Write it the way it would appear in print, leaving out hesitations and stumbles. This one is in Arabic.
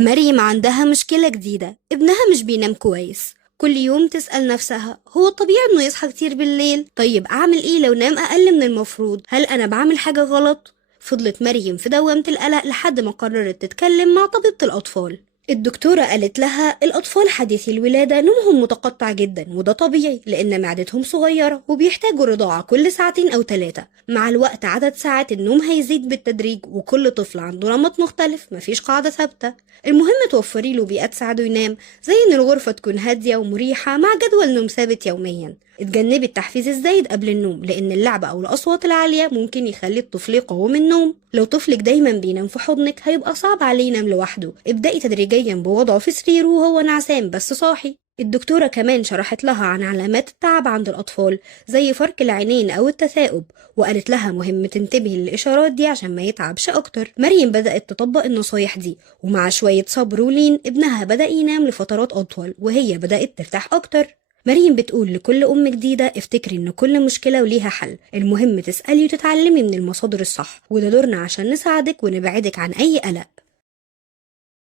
مريم عندها مشكلة جديدة، ابنها مش بينام كويس. كل يوم تسأل نفسها هو الطبيعي انه يصحى كتير بالليل؟ طيب اعمل ايه لو نام اقل من المفروض؟ هل انا بعمل حاجة غلط؟ فضلت مريم في دوامة القلق لحد ما قررت تتكلم مع طبيبة الأطفال. الدكتورة قالت لها الأطفال حديثي الولادة نومهم متقطع جدا، وده طبيعي لأن معدتهم صغيرة وبيحتاجوا رضاعة كل ساعتين أو 3. مع الوقت عدد ساعات النوم هيزيد بالتدريج، وكل طفل عنده نمط مختلف، مفيش قاعدة ثابتة. المهم توفري له بيئة تساعده ينام، زي إن الغرفة تكون هادية ومريحة مع جدول نوم ثابت يوميا. اتجنبي التحفيز الزايد قبل النوم، لأن اللعب أو الأصوات العالية ممكن يخلي الطفل يقاوم النوم. لو طفلك دايما بينام في حضنك هيبقى صعب عليه ينام لوحده. ابدأي تدريجيا بوضعه في سريره وهو نعسان بس صاحي. الدكتورة كمان شرحت لها عن علامات التعب عند الأطفال، زي فرك العينين أو التثاؤب، وقالت لها مهم تنتبهي للإشارات دي عشان ما يتعبش أكتر. مريم بدأت تطبق النصايح دي، ومع شوية صبر ولين ابنها بدأ ينام لفترات أطول وهي بدأت ترتاح أكتر. مريم بتقول لكل أم جديدة افتكري إن كل مشكلة وليها حل، المهم تسألي وتتعلمي من المصادر الصح، وده دورنا عشان نساعدك ونبعدك عن أي قلق.